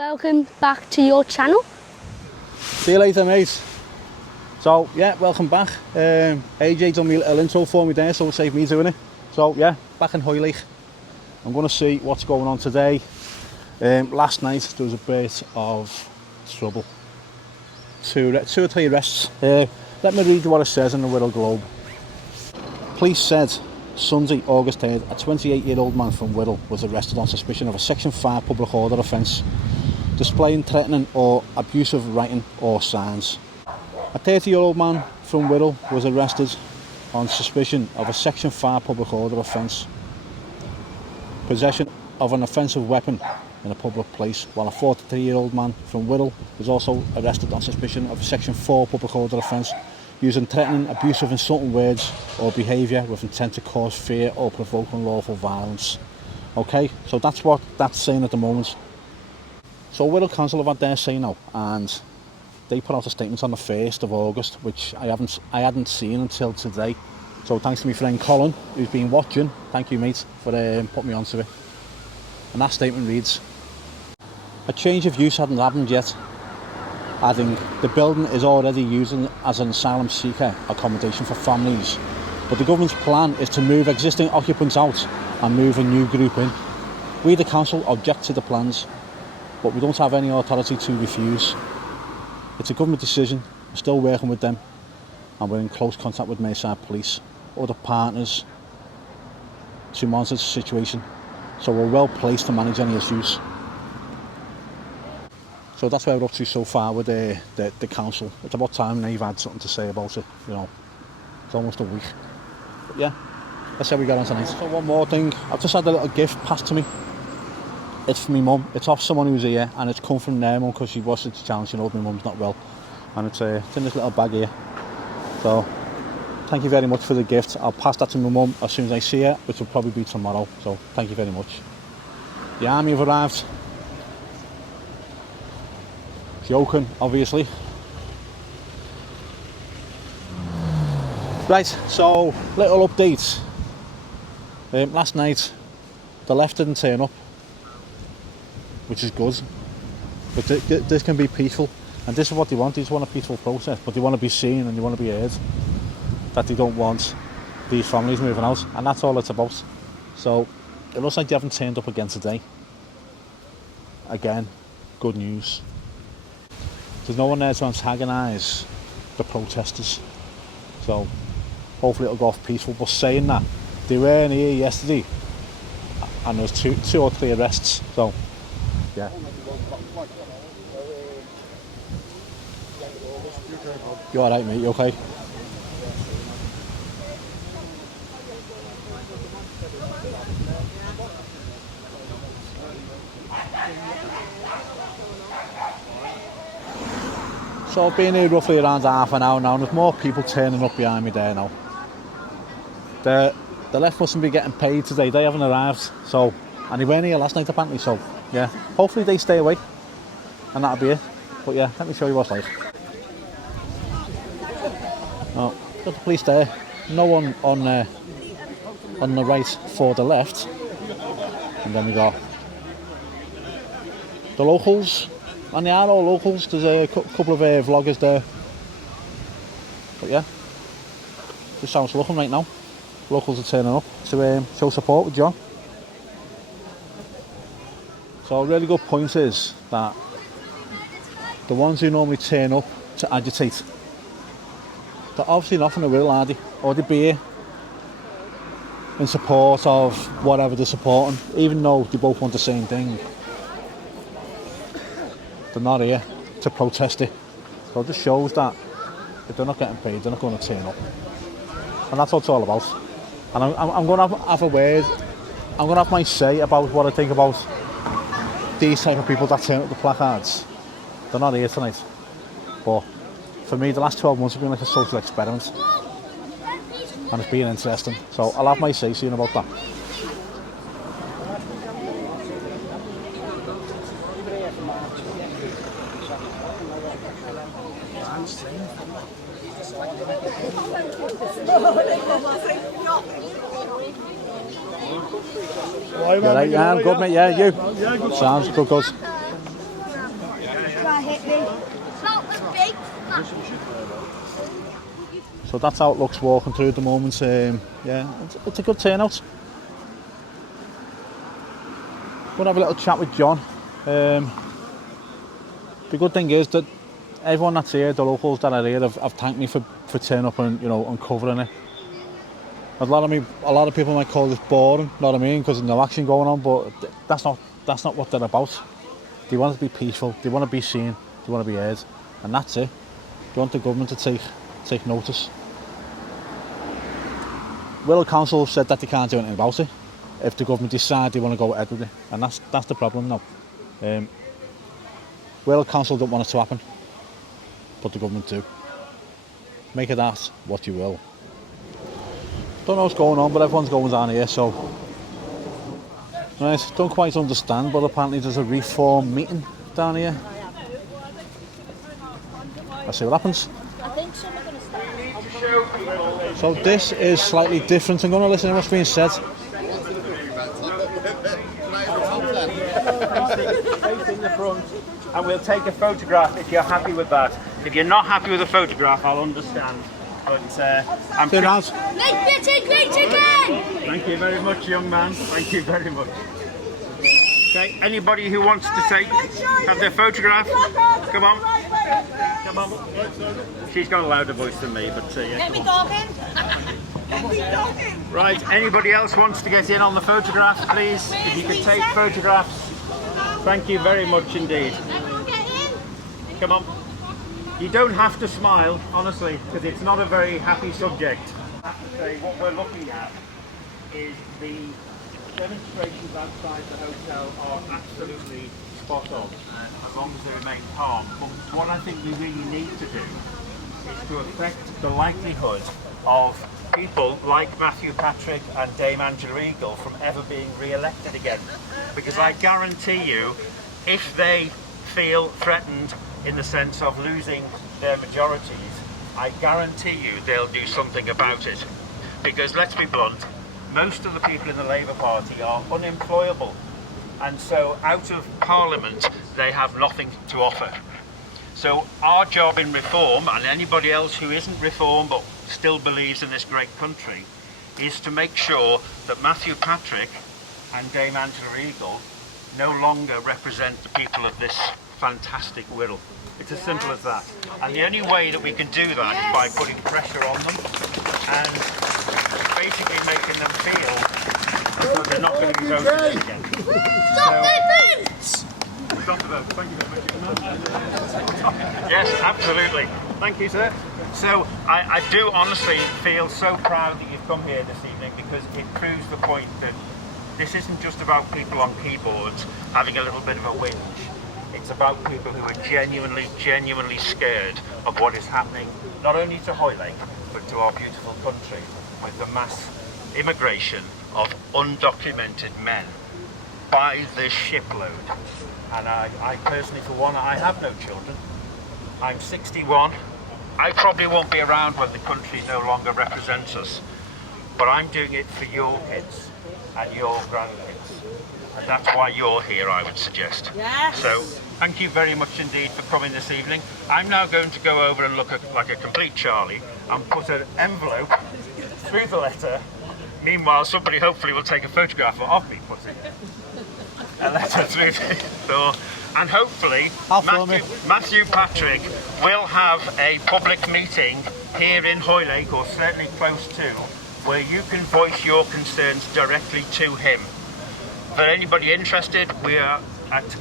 Welcome back to your channel. See you later, mate. So yeah, welcome back. AJ done me a little intro for me there, so it'll save me doing it. So yeah, back in Hoylake. I'm going to see what's going on today. Last night there was a bit of trouble. Two or three arrests. Let me read you what it says in the Wirral Globe. Police said Sunday, August 3rd, a 28-year-old man from Wirral was arrested on suspicion of a Section 5 public order offence, displaying threatening or abusive writing or signs. A 30-year-old man from Wirral was arrested on suspicion of a Section 5 public order offence, possession of an offensive weapon in a public place, while a 43-year-old man from Wirral was also arrested on suspicion of a Section 4 public order offence, using threatening, abusive, insulting words or behaviour with intent to cause fear or provoke unlawful violence. Okay, so that's what that's saying at the moment. So Wirral Council have had their say now, and they put out a statement on the 1st of August, which I hadn't seen until today. So thanks to my friend Colin, who's been watching. Thank you, mate, for putting me onto it. And that statement reads: a change of use hadn't happened yet, adding the building is already used as an asylum seeker accommodation for families, but the government's plan is to move existing occupants out and move a new group in. We, the council, object to the plans, but we don't have any authority to refuse. It's a government decision. We're still working with them, and we're in close contact with Merseyside Police, other partners, to monitor the situation, so we're well placed to manage any issues. So that's where we're up to so far with the council. It's about time they've had something to say about it, you know. It's almost a week. But yeah, that's how we got on tonight. So one more thing, I've just had a little gift passed to me. It's for my mum. It's off someone who's here, and it's come from their mum because she was such a challenge. She knows my mum's not well, and it's in this little bag here. So thank you very much for the gift. I'll pass that to my mum as soon as I see her, which will probably be tomorrow. So thank you very much. The army have arrived. Joking, obviously. Right, so little update. Last night the left didn't turn up, which is good, but this can be peaceful, and this is what they want. They just want a peaceful process, but they want to be seen and they want to be heard, that they don't want these families moving out, and that's all it's about. So it looks like they haven't turned up again today. Again, good news. There's no one there to antagonise the protesters, so hopefully it'll go off peaceful. But saying that, they weren't here yesterday, and there was two or three arrests, so yeah. You alright, mate? You okay? So I've been here roughly around half an hour now, and there's more people turning up behind me there now. The left mustn't be getting paid today. They haven't arrived, so, and they weren't here last night apparently, so yeah, hopefully they stay away and that'll be it. But yeah, let me show you what's like. Oh, got the police there, no one on the right for the left, and then we got the locals, and they are all locals. There's a couple of vloggers there, but yeah, just how it's looking right now. Locals are turning up to show support with John. So a really good point is that the ones who normally turn up to agitate, they're obviously not from the Wirral, are they? Or they'd be here in support of whatever they're supporting, even though they both want the same thing. They're not here to protest it. So it just shows that if they're not getting paid, they're not going to turn up. And that's what it's all about. And I'm going to have a word. I'm going to have my say about what I think about these type of people that turn up the placards. They're not here tonight. But for me, the last 12 months have been like a social experiment. And it's been interesting. So I'll have my say soon about that. You're right, yeah, I'm good, mate, yeah, you? Yeah, good. Sounds good, good. try hit me. Not the big. So that's how it looks walking through at the moment. Yeah, it's a good turnout. We'll have a little chat with John. The good thing is that everyone that's here, the locals that are here, have thanked me for turning up and and covering it. A lot of people might call this boring, know what I mean, because there's no action going on, but that's not what they're about. They want it to be peaceful, they want to be seen, they want to be heard, and that's it. They want the government to take notice. Wirral Council have said that they can't do anything about it if the government decide they want to go ahead with it, and that's the problem now. Wirral Council don't want it to happen, but the government do. Make of that what you will. Don't know what's going on, but everyone's going down here, so right, don't quite understand, but apparently there's a reform meeting down here. Let's see what happens. I think some are going to start. So this is slightly different. I'm going to listen to what's being said. Facing the front, and we'll take a photograph if you're happy with that. If you're not happy with the photograph, I'll understand. But I'm Turn around. Let's get great again! Thank you very much, young man. Thank you very much. Okay, anybody who wants to have their photograph, come on. Come on. She's got a louder voice than me, but yeah. Let me talking. Let me talking. Right, anybody else wants to get in on the photograph, please? If you could take photographs. Thank you very much indeed. Come on. You don't have to smile, honestly, because it's not a very happy subject. I have to say, what we're looking at is the demonstrations outside the hotel are absolutely spot on, as long as they remain calm. But what I think we really need to do is to affect the likelihood of people like Matthew Patrick and Dame Angela Eagle from ever being re-elected again. Because I guarantee you, if they feel threatened in the sense of losing their majorities, I guarantee you they'll do something about it. Because let's be blunt, most of the people in the Labour Party are unemployable, and so out of Parliament they have nothing to offer. So our job in Reform, and anybody else who isn't Reform but still believes in this great country, is to make sure that Matthew Patrick and Dame Angela Eagle no longer represent the people of this fantastic Wirral. It's as simple as that. And the only way that we can do that is by putting pressure on them and basically making them feel that they're not going to be voted in again. Stop their boots! Stop the vote. Thank you very much. Yes, absolutely. Thank you, sir. So I do honestly feel so proud that you've come here this evening, because it proves the point that this isn't just about people on keyboards having a little bit of a whinge. It's about people who are genuinely scared of what is happening, not only to Hoylake, but to our beautiful country, with the mass immigration of undocumented men by the shipload. And I personally, for one, I have no children. I'm 61. I probably won't be around when the country no longer represents us, but I'm doing it for your kids and your grandkids, and that's why you're here, I would suggest. Yes. So thank you very much indeed for coming this evening. I'm now going to go over and look like a complete Charlie and put an envelope through the letter. Meanwhile, somebody hopefully will take a photograph of me putting a letter through the door, and hopefully Matthew Patrick will have a public meeting here in Hoylake, or certainly close to, where you can voice your concerns directly to him. For anybody interested, we are at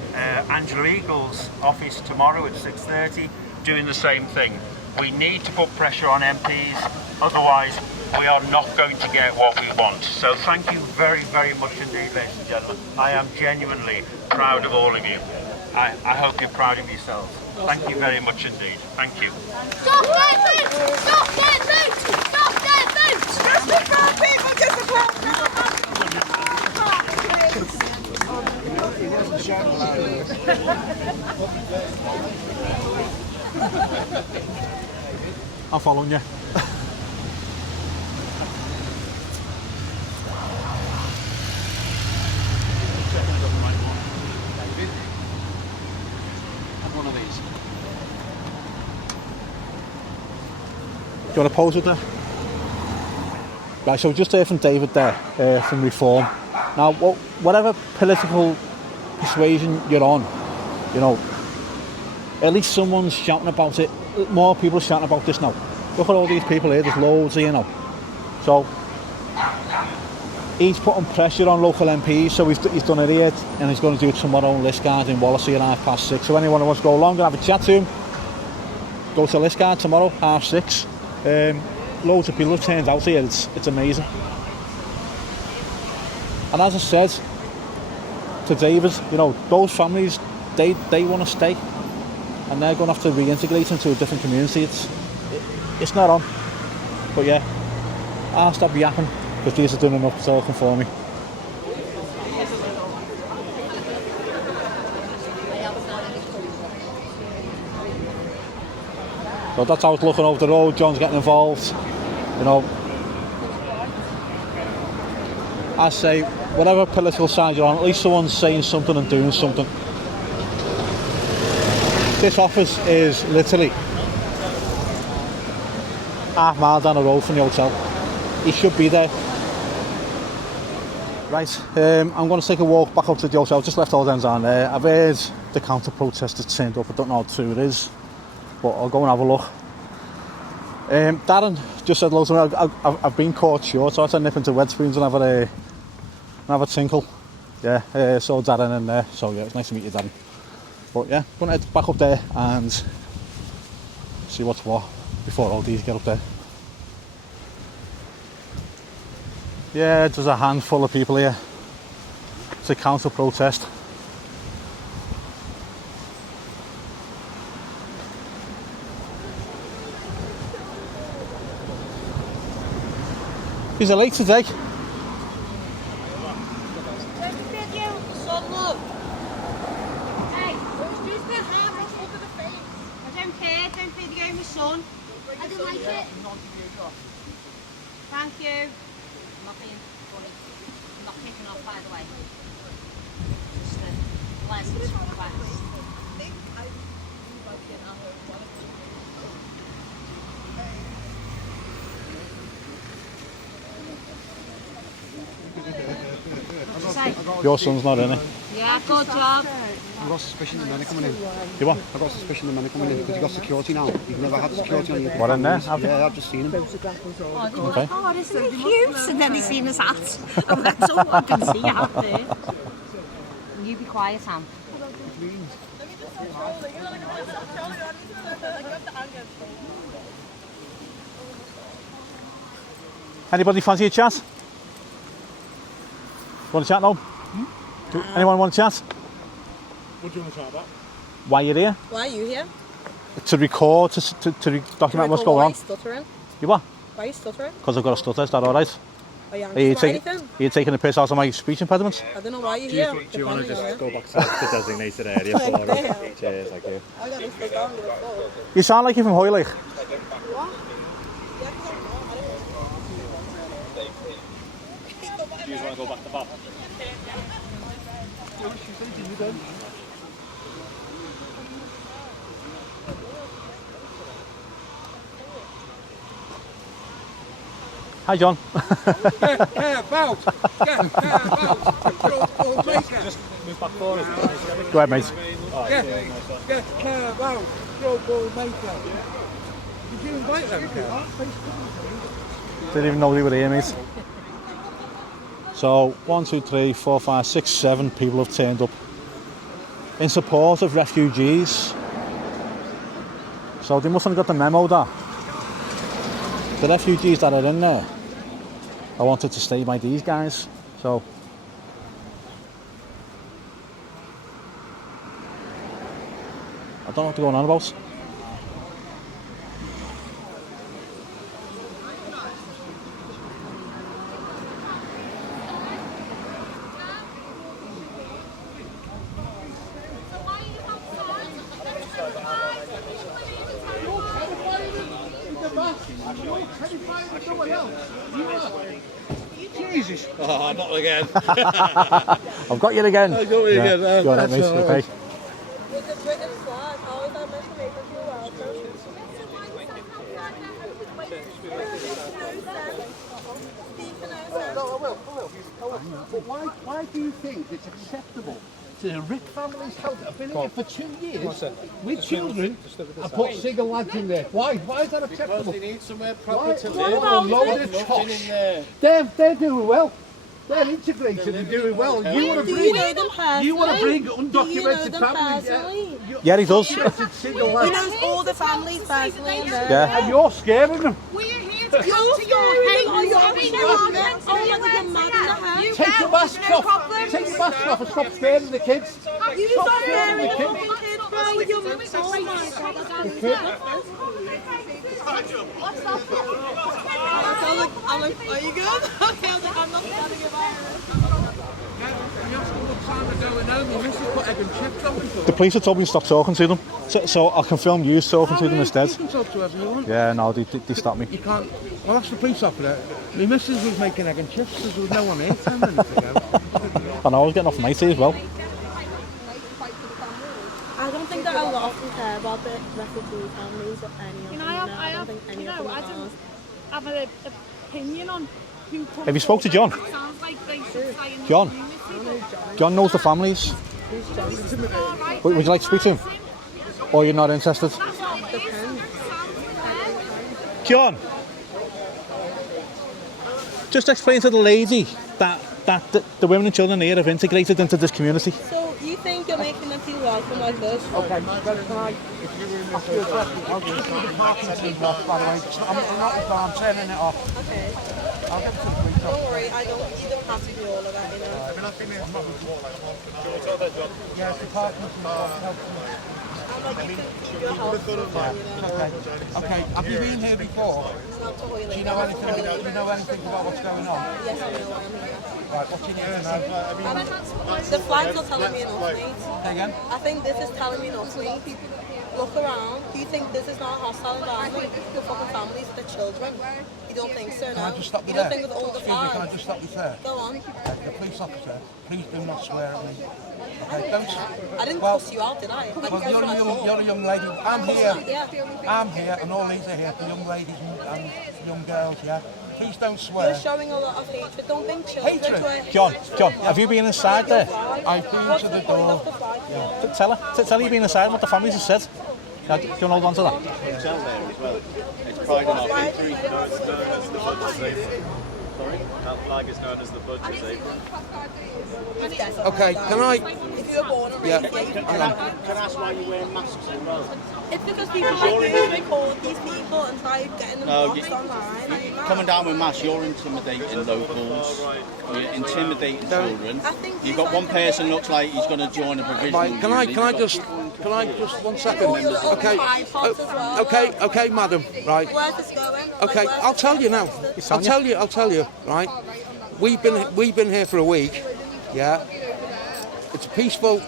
Angela Eagle's office tomorrow at 6:30 doing the same thing. We need to put pressure on MPs, otherwise we are not going to get what we want. So thank you very, very much indeed, ladies and gentlemen. I am genuinely proud of all of you. I hope you're proud of yourselves. Thank you very much indeed. Thank you. Stop their boots! Stop their boots! Stop their boots! Justice for our people, justice for our I'm following you. one of these. Do you want to pose with that? Right, so just heard from David there, from Reform. Now, whatever political persuasion you're on, you know, at least someone's shouting about it. More people are shouting about this now. Look at all these people here, there's loads here, you know. So, he's putting pressure on local MPs, so he's done it here, and he's going to do it tomorrow in Liskeard in Wallasey at 6:30. So anyone who wants to go along and have a chat to him, go to Liskeard tomorrow, 6:30. Loads of people have turned out here, it's amazing. And as I said to David, you know, those families, they want to stay, and they're going to have to reintegrate into a different community. It's not on. But yeah, I'll stop yapping, because these are doing enough talking for me. So that's how it's looking over the road. John's getting involved, you know. I say, whatever political side you're on, at least someone's saying something and doing something. This office is literally half-mile down the road from the hotel. He should be there. Right, I'm going to take a walk back up to the hotel. I've just left all them down there. I've heard the counter-protesters turned up. I don't know how true it is, but I'll go and have a look. Darren just said loads of me. I've been caught short, so I had to nip into Wetherspoons and have a tinkle. Yeah, saw Darren in there, so yeah, it's nice to meet you, Darren. But yeah, I'm going to head back up there and see what's what before all these get up there. Yeah, there's a handful of people here. It's a council protest. Is it late today? Son. I don't like it. Thank you. I'm not being funny. I'm not kicking off, by the way. Just a license request. Your son's not in it. Yeah, good job. I've got suspicion the men are coming in. You what? I've got suspicion the men are coming in because you've got security now. You've never had security on your What in there? Have you? Yeah, I've just seen him. Okay. Oh, isn't it cute? And then he's seen his hat. Oh, that's all I can see out there. Will you be quiet, Sam? Anybody fancy a chat? Want to chat now? Anyone want to chat? What do you want to chat about? Why you're here? Why are you here? To record, to document what's going on. Why are you stuttering? You what? Why are you stuttering? Because I've got a stutter, is that alright? Are you Are anxious you, about anything? are you taking the piss out of my speech impediment? I don't know why you're here. Do you want to depending on just go back to the designated area for Damn. Cheers, thank you. I got this thing on with a phone. You sound like you're from Hoylake. What? Yeah, 'cause I'm not. Do you just want to go back to Bob? Hi John. Get about! Just move back forward. Go ahead mate. Get about! Global maker. Did you invite them, Kev? Didn't even know they were here mate. So 1, 2, 3, 4, 5, 6, 7 people have turned up in support of refugees. So they mustn't have got the memo that the refugees that are in there are wanted to stay by these guys. So I don't know what they're going on about. Jesus! Oh, not again. I've got you again. I got you again. Go on, mate. That's all right. Okay. flag. How is that meant to make us feel welcome? But why do you think it's acceptable to rip families out? I've been here for 2 years with children and put single lads in there. Why is that acceptable? They need somewhere proper to What live. a load of tosh. They're doing well. They're integrated and doing well. Do you know them personally? You want to bring Do you know undocumented them families? personally? Yeah, he does. Single He lads. knows all the families personally in there. Yeah. And you're scaring them. We're here to come You're to your scaring them. house. Are you actually mad? Oh, you're mad in the house. Take your mask off. Take your mask off and stop scaring the kids. You Stop stop scaring scaring the the kids. fucking kids, bro, with your mouth. Oh my God, that's I'm like, are you good? Okay, I was like, I'm not standing about The police have told me to stop talking to them, so I can film you talking to them instead. You can talk to everyone. Yeah, no, they stopped me. You can't. Well, that's the police officer. My missus was making egg and chips because there was no one here 10 minutes ago. And I was getting off my tea as well. I don't think that a lot of them care about the refugee families or any of them. I have an opinion on who comes. Have you spoke to John? Sounds like they should stay in the John? community. John knows the families. Would you like to speak to him? Or you're not interested? John, just explain to the lady that the women and children here have integrated into this community. So you think you're making them feel welcome like this? Okay, well, can I, if you were in this I'll give you the parking thing off, by the way. I'm turning it off. Okay. I'll get to the police Don't worry, you don't have to do all of that, you know. Yeah, the parking thing off. I'm like, you can keep your house open, you know. Okay, have you been here before? It's not to Hoylake. Do you know anything about what's going on? Yes, I know, I'm here. Right, what do you need to know? The flags are telling me enough, mate. Say again? I think this is telling me enough, mate. Look around. Do you think this is not a hostile environment? Your fucking families with their children. You don't think so, no? Can I just stop you You there? don't think with all the Excuse me, can I flags? just stop you there? Go on. The police officer, please do not swear at me. Okay, don't. I didn't Well, cuss you out, did I? Like, Well, that's you're what I a thought. young lady. I'm here. Yeah. I'm here, and all these are here for young ladies and young girls. Yeah. Please don't You're swear. showing a lot of hatred. Don't bring children Hatred? to a John, have you been inside there? I've been What's to the the point door. of the flag? Yeah. Tell her you've been inside and what the families have said. Do you want to hold on to that? Hotel there as well. It's pride in our country. Sorry? That flag is known as the Butcher's Apron. Okay, can I? If you were born and Yeah. raised here, you Can I ask why you're wearing masks as well? it's because people like you record these people and try getting them blocked online. And Coming down with masks, you're intimidating locals. You're intimidating children. I think You've got one person who looks like he's going to join a provisional Right, can I just 1 second? all your little Okay. tripods as well. Okay, madam. Right. Where's this going? Okay, Like, I'll tell you now. I'll tell you. Right. We've been here for a week. Yeah. It's peaceful.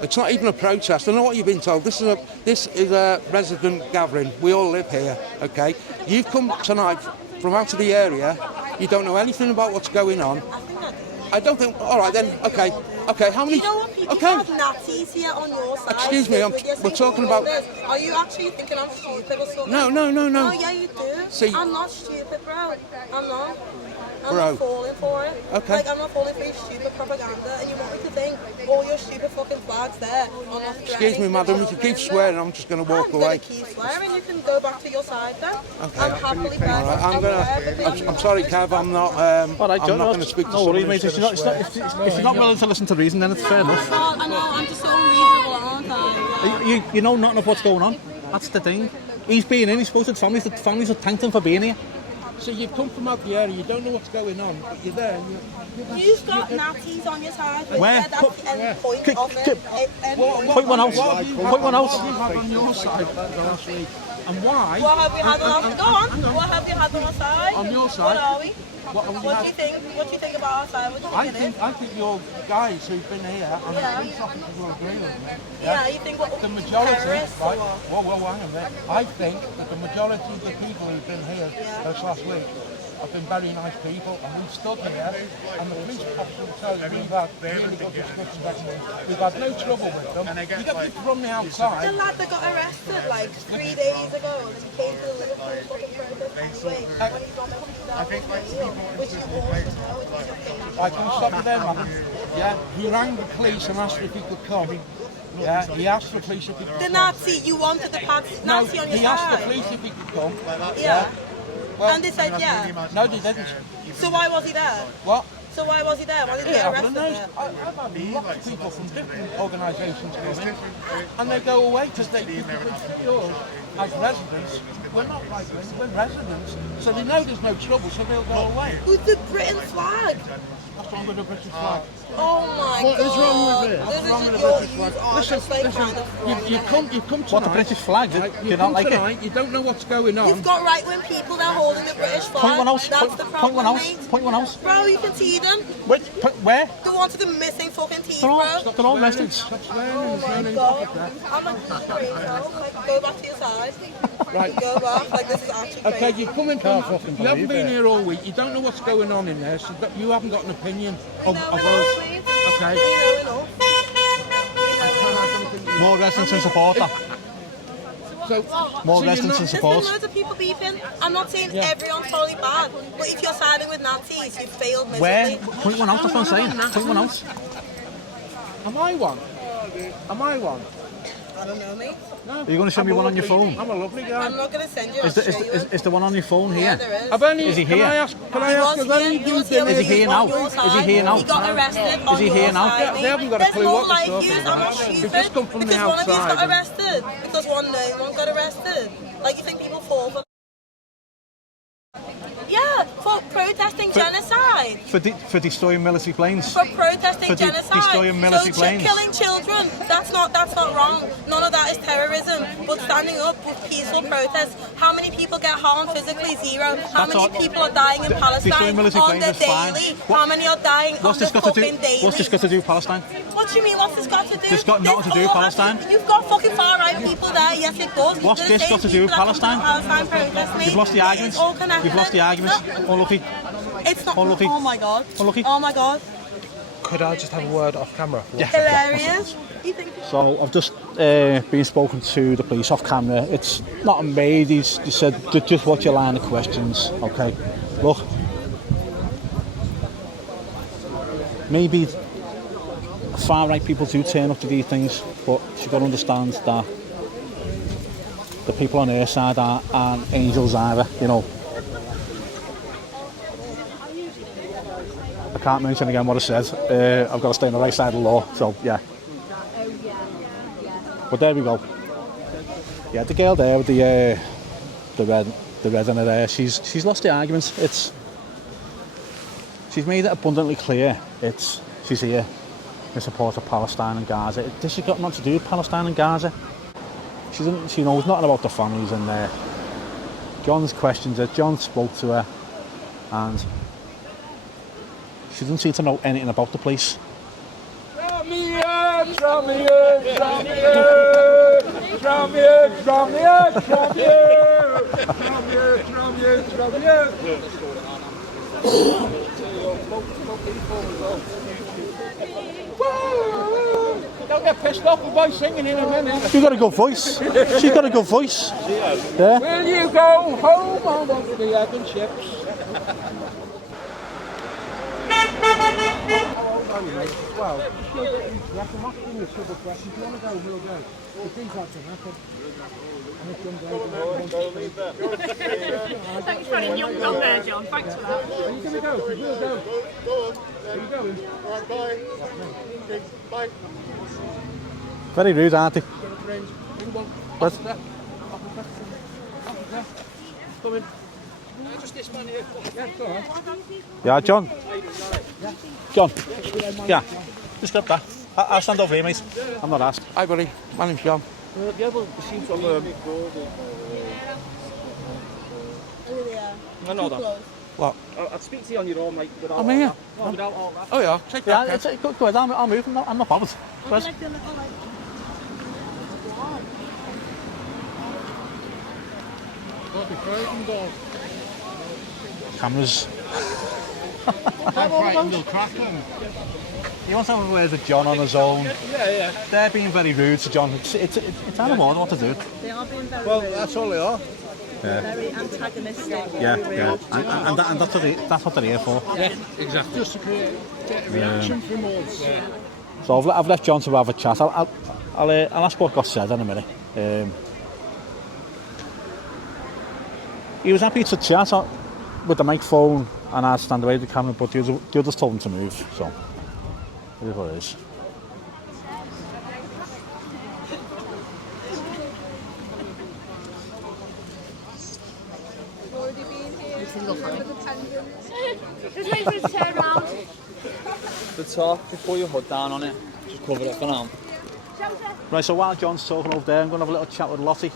It's not even a protest. I know what you've been told. This is a resident gathering. We all live here. Okay. You've come tonight from out of the area. You don't know anything about what's going on. I don't think. All right then. Okay. Okay. How many? You know what? You Okay. have Nazis here on your side. Excuse me, we're talking about- Are you actually thinking I'm stupid or something? No. Oh yeah, you do. See- I'm not stupid, bro. I'm not. I'm Bro. not falling for it. Okay. Like, I'm not falling for your stupid propaganda, and you want me to think all your stupid fucking flags there are not Excuse me, madam. If you keep swearing, I'm just going to walk I'm away. gonna keep swearing. You can go back to your side then. Okay. I'm happily All right, present. I'm sorry, Kev. I'm not. All right, I'm John, not going to speak to no worries, someone mate. who's If gonna you're not willing to listen to reason, then it's fair enough. I know, I'm just so unreasonable, aren't I? You know nothing of what's going on. That's the thing. He's been in. He's supposed to families. The families have thanked him for being here. So you've come from out the area, you don't know what's going on, but you're there. You've got Nazis on your side. Where? That's the end point of it. Point one out. Point one out. What have you had on your side the last week? And why? What have we had on our side? Go on. What have you had on our side? On your What side? are we? What have we What had? do you think? What do you think about our side? What do you think? I think your guys who've been here and Yeah. the police officers will agree with me. Yeah, you think what? The majority, Terrorists or right? what? Whoa, hang on a minute. I think that the majority of the people who've been here this last week have been very nice people, and we stood here, and the police officer will tell you we've had really good discussions afterwards. We've had no trouble with them. You get people from the The outside. lad that got arrested like 3 days ago, and he came to the Liverpool fucking protest anyway, when he's on the which you all know. I can stop you there, man. Yeah, he rang the police and asked if he could come. Yeah, he asked the police if he could The come. Nazi, you wanted the Nazi on your he asked the side. police if he could come. Yeah. Well, And they said yeah. no, they didn't. So why was he there? What? So why was he there? Why did he get Yeah, arrested there? I've had lots of people from different organisations come in, and they go away because they keep the police secure as residents. We're not right wing, we're residents, so they know there's no trouble, so they'll go away. With the Britain flag. What's wrong with the British flag? Oh my God. What is wrong with it? This wrong is with your the British flag? views on Listen, just like listen, kind of you come tonight. What, the British flag? Right, You you don't come like it? tonight, you don't know what's going on. You've got right-wing people that are holding the British flag. Point one out. That's the Point problem, one out. mate. Point one out. Bro, you can see them. Where? The ones with the missing fucking teeth, They're all, bro. they're all residents. Stop swearing, Oh there's no my need God. for that. I'm like, this is crazy now. Like, go back to your side. Right. Go back. Like, this is actually crazy. Okay, you come in from, fucking you haven't believe been it. here all week, you don't know what's going on in there, so you haven't got an opinion of No, us. enough. Okay. We know enough. More residents in support. So, More so residents in you're not, There's support. been loads of people beefing. I'm not saying Yeah. everyone's totally bad, but if you're siding with Nazis, you've failed Where? miserably. Point one out, that's what I'm saying. Point one out. am I one? Am I one? I don't know, mate. No. Are you going to show me one on your phone? I'm a lovely guy. I'm not going to send you. Is I'll show you. is the one on your phone Yeah, here? there is. I've only, Is he can here? I ask, He was have here, any he you was here been Is he when here was now? on your Is he side. here now? He got arrested Is on he your here now? side, Yeah, mate. they haven't got a There's clue more what they're like talking yous, I'm not about. stupid. They've just come from the because one of yous outside. got arrested. Because one got arrested. Like, you think people fall for... Yeah, for protesting genocide. For destroying military planes? For protesting For genocide. destroying military so planes. killing children, that's not wrong. None of that is terrorism. But standing up with peaceful protests, how many people get harmed physically? Zero. How That's many all. people are dying in Destroying Palestine military on planes the is fine. daily? What- How many are dying What's on this the got to do? fucking daily? What's this got to do with Palestine? What do you mean? What's this got to do? This got nothing to do with all Palestine. You've got fucking far right people there. Yes, it does. What's They're the this same got to do with people that come to Palestine? the Palestine protest, mate. You've lost the It is argument. all connected. You've lost the argument. No, Unlucky. it's not. Unlucky. Oh my god. Unlucky. Oh my god. Could I just have a word off camera? Yeah. Hilarious. You think? So I've just been spoken to the police off camera. It's not a maid. He said just watch your line of questions. Okay. Look. Maybe far right people do turn up to these things, but you've got to understand that the people on their side aren't angels either, you know. I can't mention again what I said. I've got to stay on the right side of the law, so yeah. But there we go. Yeah, the girl there with the red in her hair, she's lost the argument. She's made it abundantly clear. She's here in support of Palestine and Gaza. This has got nothing to do with Palestine and Gaza. She knows nothing about the families in there. John's questioned her. John spoke to her, and she doesn't seem to know anything about the place. Don't get pissed off about singing in a minute. She's got a good voice. She's got a good voice. Yeah. Will you go home? I want to be having chips. Well, I'm asking you a couple of questions. If you want to go, we'll go. The things like to happen. Thanks for running young on there, John. Thanks for that. Are you going to go? We'll go. Are you going? Bye. Very rude, aren't they? What? Come in. Just this man here. Yeah, it's all right. Yeah, John. John. Yeah. Just grab that. I'll stand over here, mate. I'm not asked. Hi, buddy. My name's John. Yeah, well, it seems from... I know that. What? I'd speak to you on your own, like, without I'm here. all without all that. Oh, yeah. Take Yeah, that. go ahead. I'll move. I'm not bothered. Where's- cameras. He wants to have a word with John on his own. Yeah. They're being very rude to John. It's animal, I don't know what to do. They are being very Well, rude, that's all they are. very antagonistic. Yeah, very yeah. rude. And that's what they're here for. Yeah, exactly. Just to get a reaction from us. So I've left John to have a chat. I'll ask what got said in a minute. He was happy to chat with the microphone and I'd stand away with the camera, but the others told him to move, so it is what it is. Just wait for it to turn around. The top, just put your hood down on it. Just cover it for now. Right, so while John's talking over there, I'm going to have a little chat with Lottie.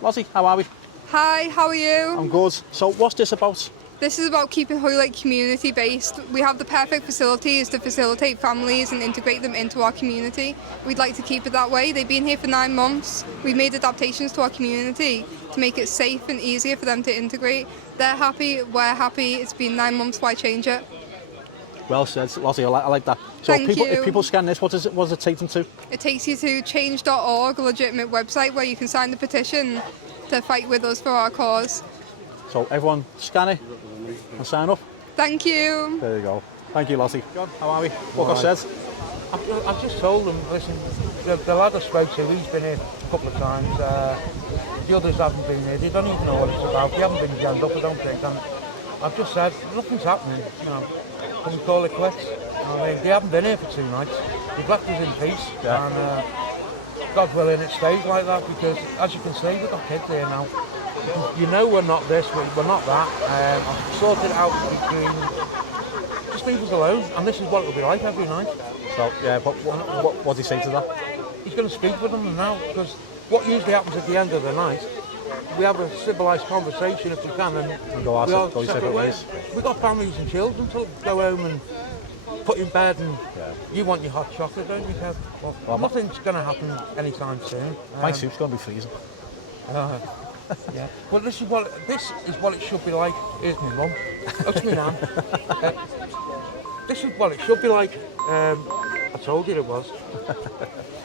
Lottie, how are we? Hi, how are you? I'm good. So what's this about? This is about keeping Hoylake community based. We have the perfect facilities to facilitate families and integrate them into our community. We'd like to keep it that way. They've been here for 9 months. We've made adaptations to our community to make it safe and easier for them to integrate. They're happy, we're happy. It's been 9 months, why change it? Well said, Lottie, I like that. So Thank you. if people scan this, what does it take them to? It takes you to change.org, a legitimate website where you can sign the petition to fight with us for our cause. So everyone scan it and sign up. Thank you. There you go. Thank you, Lottie. John, how are we? What got said? I've just told them, listen, the lad I spoke to, he's been here a couple of times. The others haven't been here. They don't even know what it's about. They haven't been jammed up, I don't think. And I've just said, nothing's happening. You know, can we call it quits? I mean, they haven't been here for 2 nights. They've left us in peace. Yeah. And God willing, it stays like that because, as you can see, we've got kids here now. You know we're not this, we're not that. I've sorted it out between. Just leave us alone, and this is what it'll be like every night. So yeah, but what do you say to that? He's going to speak with them now because what usually happens at the end of the night, we have a civilised conversation if we can, and go we are your separate ways. We've got families and children to go home and put in bed, and you want your hot chocolate, don't you, Kev? Well, nothing's going to happen anytime soon. My soup's going to be freezing. Yeah. Well, this is what it should be like. Here's my mum. That's me nan. This is what it should be like. I told you it was.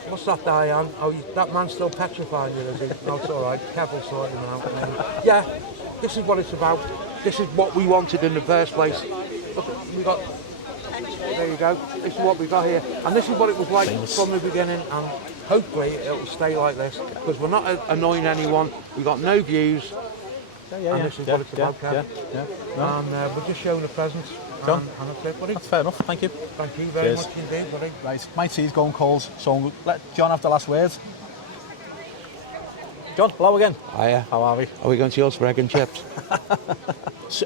What's that, Diane? Oh, that man's still petrifying you, is he? No, it's all right. Careful sorting him out. Yeah, this is what it's about. This is what we wanted in the first place. Look, we got. There you go. This is what we got here, and this is what it was like from the beginning. And hopefully it'll stay like this because we're not annoying anyone. We got no views. And this is what it's about, Kev. No. And we're just showing the presence. John, and that's it, buddy. That's fair enough. Thank you. Thank you very much indeed, buddy. Right, my tea's going cold, so let John have the last words. John, hello again. Hiya. How are we? Are we going to yours for egg and chips?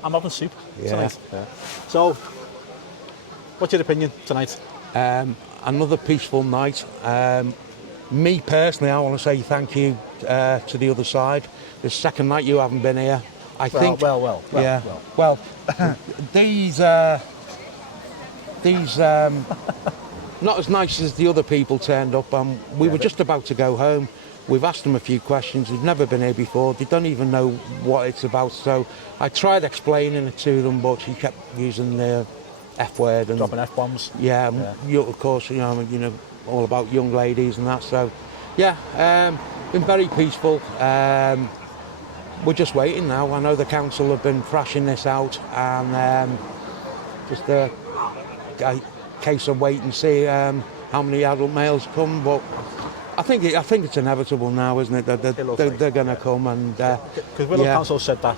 I'm having soup tonight. Yeah. So, what's your opinion tonight? Another peaceful night. Me personally, I want to say thank you to the other side. The second night you haven't been here. I think. Well. Well, these not as nice as the other people turned up. We were just about to go home. We've asked them a few questions. They've never been here before. They don't even know what it's about. So I tried explaining it to them, but she kept using the F word and dropping F-bombs. Yeah. You, of course, you know, all about young ladies and that. So, yeah, been very peaceful. We're just waiting now. I know the council have been thrashing this out, and just a case of wait and see how many adult males come. But I think it's inevitable now, isn't it? They're going to come, and because Wirral Council said that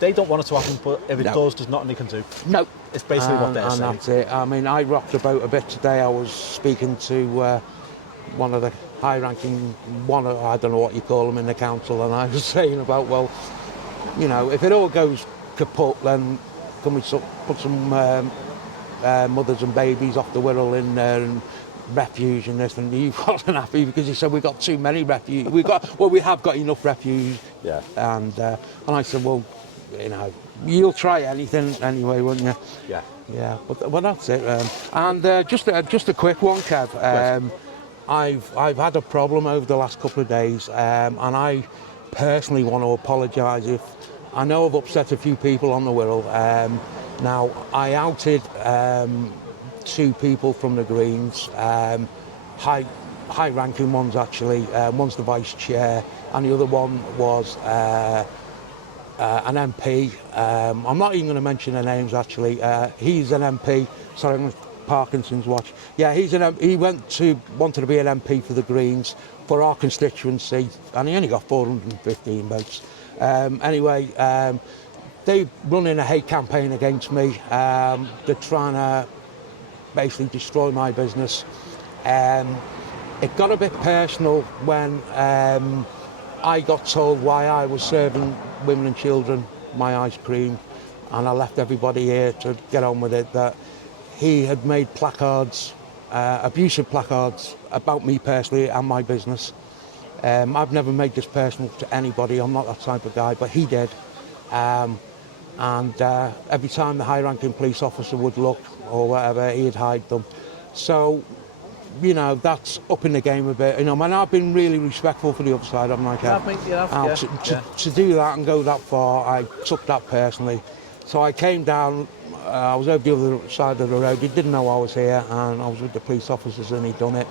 they don't want it to happen, but if it does, there's nothing they can do. No, it's basically what they're saying. And that's it. I mean, I rocked the boat a bit today. I was speaking to one of the high-ranking, I don't know what you call them in the council, and I was saying about, well, you know, if it all goes kaput, then can we put some mothers and babies off the Wirral in there and refuge and this, and he wasn't happy because he said we got too many refuge. We have got enough refuge. Yeah. And I said, well, you know, you'll try anything anyway, wouldn't you? Yeah. Yeah. But that's it. And just a quick one, Kev. I've had a problem over the last couple of days, and I personally want to apologise if I know I've upset a few people on the Wirral. Now, I outed 2 people from the Greens, high-ranking ones actually. One's the vice chair, and the other one was an MP. I'm not even going to mention their names actually. He's an MP. Sorry, I'm Parkinson's watch. Yeah, he wanted to be an MP for the Greens for our constituency, and he only got 415 votes. Anyway, they're running a hate campaign against me. They're trying to basically destroy my business. It got a bit personal when I got told why I was serving women and children my ice cream, and I left everybody here to get on with it, that he had made placards, abusive placards, about me personally and my business. I've never made this personal to anybody, I'm not that type of guy, but he did. And every time the high-ranking police officer would look or whatever, he'd hide them. So, you know, that's upping the game a bit. You know, man, I've been really respectful for the other side, haven't I, Kev? To do that and go that far, I took that personally. So I came down, I was over the other side of the road, he didn't know I was here, and I was with the police officers and he'd done it.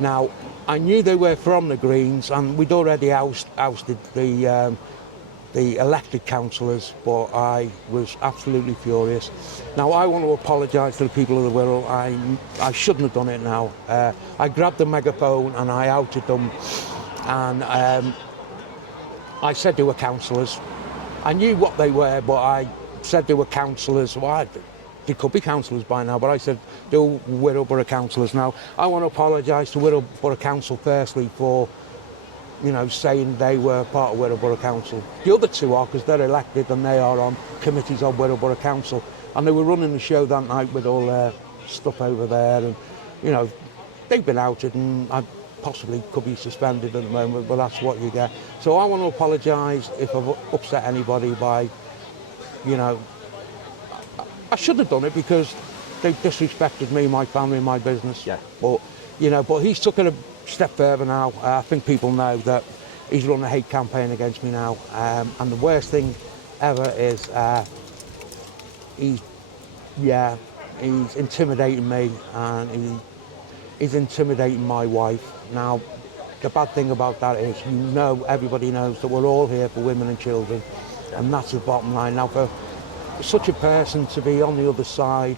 Now, I knew they were from the Greens, and we'd already ousted the elected councillors, but I was absolutely furious. Now, I want to apologise to the people of the Wirral. I shouldn't have done it now. I grabbed the megaphone and I outed them, and I said they were councillors. I knew what they were, but I said they were councillors. Well, they could be councillors by now, but I said they were Wirral Borough councillors. Now, I want to apologise to Wirral Borough Council firstly for, you know, saying they were part of Wirral Borough Council. The other 2 are, because they're elected and they are on committees of Wirral Borough Council. And they were running the show that night with all their stuff over there, and, you know, they've been outed, and I possibly could be suspended at the moment, but that's what you get. So I want to apologise if I've upset anybody by, you know, I should have done it because they disrespected me, my family, my business. Yeah. But, you know, but he's took it a step further now. I think people know that he's run a hate campaign against me now. And the worst thing ever is he's intimidating me, and he's intimidating my wife. Now, the bad thing about that is, you know, everybody knows that we're all here for women and children, and that's the bottom line. Now, for such a person to be on the other side,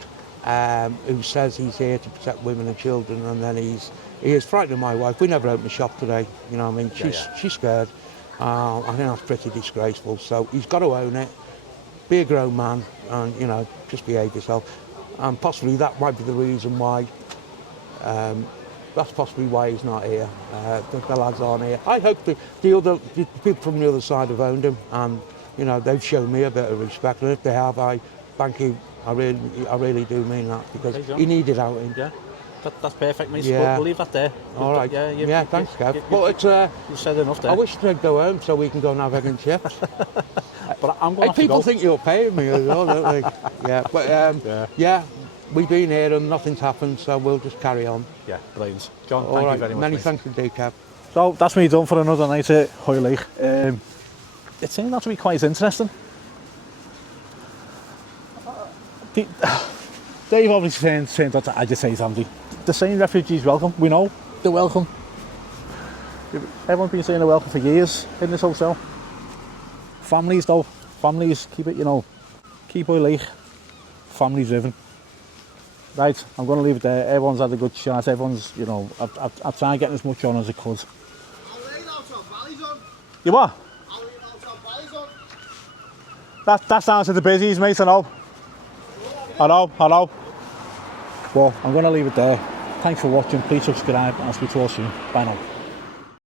who says he's here to protect women and children, and then he is frightening my wife. We never opened the shop today, you know what I mean? She's scared. I think that's pretty disgraceful. So he's got to own it, be a grown man, and, you know, just behave yourself. And possibly that might be the reason why, that's possibly why he's not here. The lads aren't here. I hope the people from the other side have owned him, and, you know, they've shown me a bit of respect, and if they have, I thank you. I really do mean that, because he needed outing. Yeah, that's perfect, mate. Yeah. We'll leave that there. All right. Yeah, thanks, Kev. But you've said enough there. I wish they'd go home so we can go and have egg and chips. But I'm going to people think you're paying me as well, don't they? Yeah, but yeah, we've been here and nothing's happened, so we'll just carry on. Yeah, brilliant. John, All thank right. you very much. Many mate. thanks indeed, Kev. So that's me done for another night at Hoylake. It turned out to be quite interesting. Dave obviously turned out to agitate, haven't he? They're saying refugees welcome. We know they're welcome. Everyone's been saying they're welcome for years in this hotel. Families though, families, keep it, you know, keep Hoylake family driven. Right, I'm going to leave it there. Everyone's had a good chat. Everyone's, you know, I've tried getting as much on as I could. You what? That's down to the busies, mate, I know. I know. Well, I'm going to leave it there. Thanks for watching. Please subscribe and I'll speak to you all soon. Bye now.